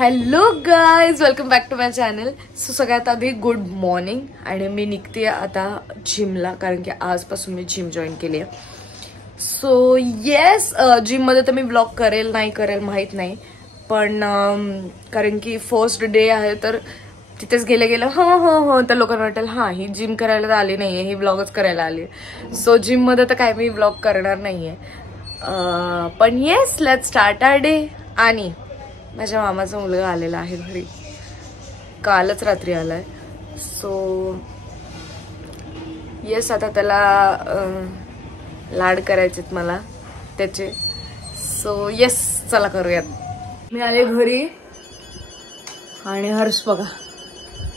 Hello guys, welcome back to my channel. So सगळ्यात आधी good morning. आणि मी निघते आता जिमला, कारण की आजपासून मी जिम जॉईन केली आहे. सो येस, जिममध्ये तर मी ब्लॉग करेल नाही करेल माहीत नाही, पण कारण की फर्स्ट डे आहे तर तिथेच गेलं गेलं हो तर लोकांना वाटेल हां ही जिम करायला तर आली नाही आहे, ही ब्लॉगच करायला आली. सो जिममध्ये तर काय मी ब्लॉग करणार नाही आहे, पण yes let's start our day. आणि माझ्या मामाचा मुलगा आलेला आहे घरी, कालच रात्री आलाय. सो येस, आता त्याला लाड करायचेत मला त्याचे. सो येस, चला करूयात. मी आले घरी आणि हर्ष बघा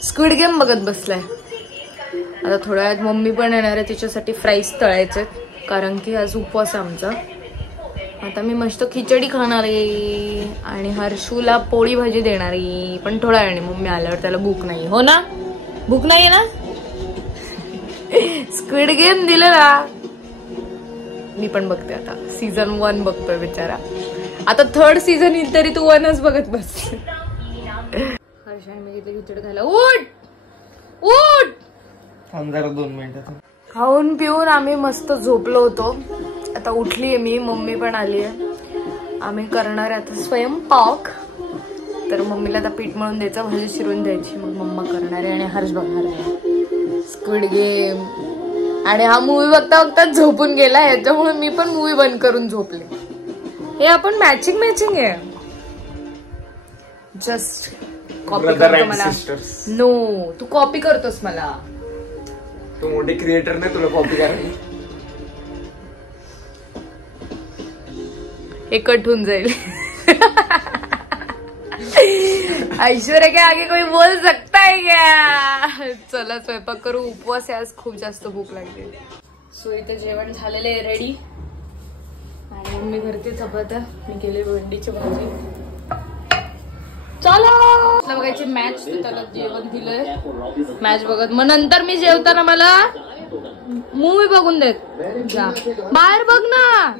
स्क्विड गेम बघत बसलाय. आता थोड्या वेळात मम्मी पण येणार आहे, तिच्यासाठी फ्राईज तळायचे कारण की आज उपवास आहे आमचा. आता मी मस्त खिचडी खाणार आहे आणि हर्षूला पोळी भाजी देणार आहे, पण थोड्या वेळाने मम्मी आल्यावर. त्याला भूक नाही, हो ना? भूक नाही ना? स्क्विड गेम दिलं ना, मी पण बघते आता. सीझन 1 बघतोय बिचारा. आता 3rd सीझन येईल तरी तू 1च बघत बस. हर्षाने मी तिथे खिचडी खायला. उठ उठ, 2 मिनिटं खाऊन पिऊन आम्ही मस्त झोपलो होतो. आता उठलीये मी, मम्मी पण आली आहे. आम्ही करणार आहे आता स्वयंपाक. तर मम्मीला आता पीठ मळून द्यायचं, भाजी शिरून द्यायची, मग मम्मा करणार आहे आणि हर्ष बघणार आहे स्क्विड गेम. आणि हा मूवी बघता बघता झोपून गेला, याच्यामुळे मी पण मूवी बंद करून झोपले. हे आपण मॅचिंग आहे. जस्ट कॉपी करतो मला. नो, तू कॉपी करतोस मला. तू मोठे क्रिएटर नाही, तुला कॉपी करायला. हे कट होऊन जाईल. ऐश्वर्या के आगे कोई बोल सकता है क्या? चला स्वयंपाक करू, उपवास आहे आज, खूप जास्त भूक लागली. सो इथे जेवण झालेलं आहे रेडी. आणि मम्मी करते चपात्या, मी केली भेंडीची भाजी. चला बघायची मॅच, त्याला जेवण दिलंय, मॅच बघत. मग नंतर मी जेवताना मला मूवी बघून देत जा, बाहेर बघ ना.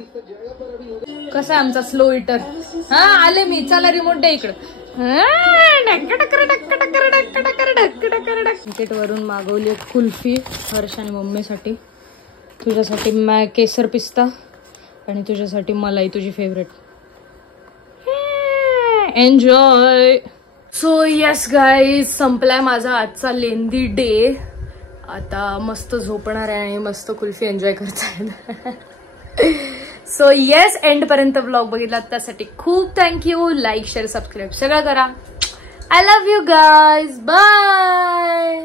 कसा आमचा स्लो इटर. हा आले मी, चला रिमोट द्या इकडे. मार्केट वरून मागवली कुल्फी हर्ष आणि मम्मीसाठी. तुझ्यासाठी केसर पिस्ता आणि तुझ्यासाठी मलाई, तुझी favourite. Enjoy. So yes guys, संपलाय माझा आजचा लेंदी डे. आता मस्त झोपणार आहे आणि मस्त कुल्फी एन्जॉय करताय. सो येस, एंड पर्यंत ब्लॉग बघितला त्यासाठी खूप थँक्यू. लाईक, शेअर, सबस्क्राईब सगळं करा. I love you guys, bye.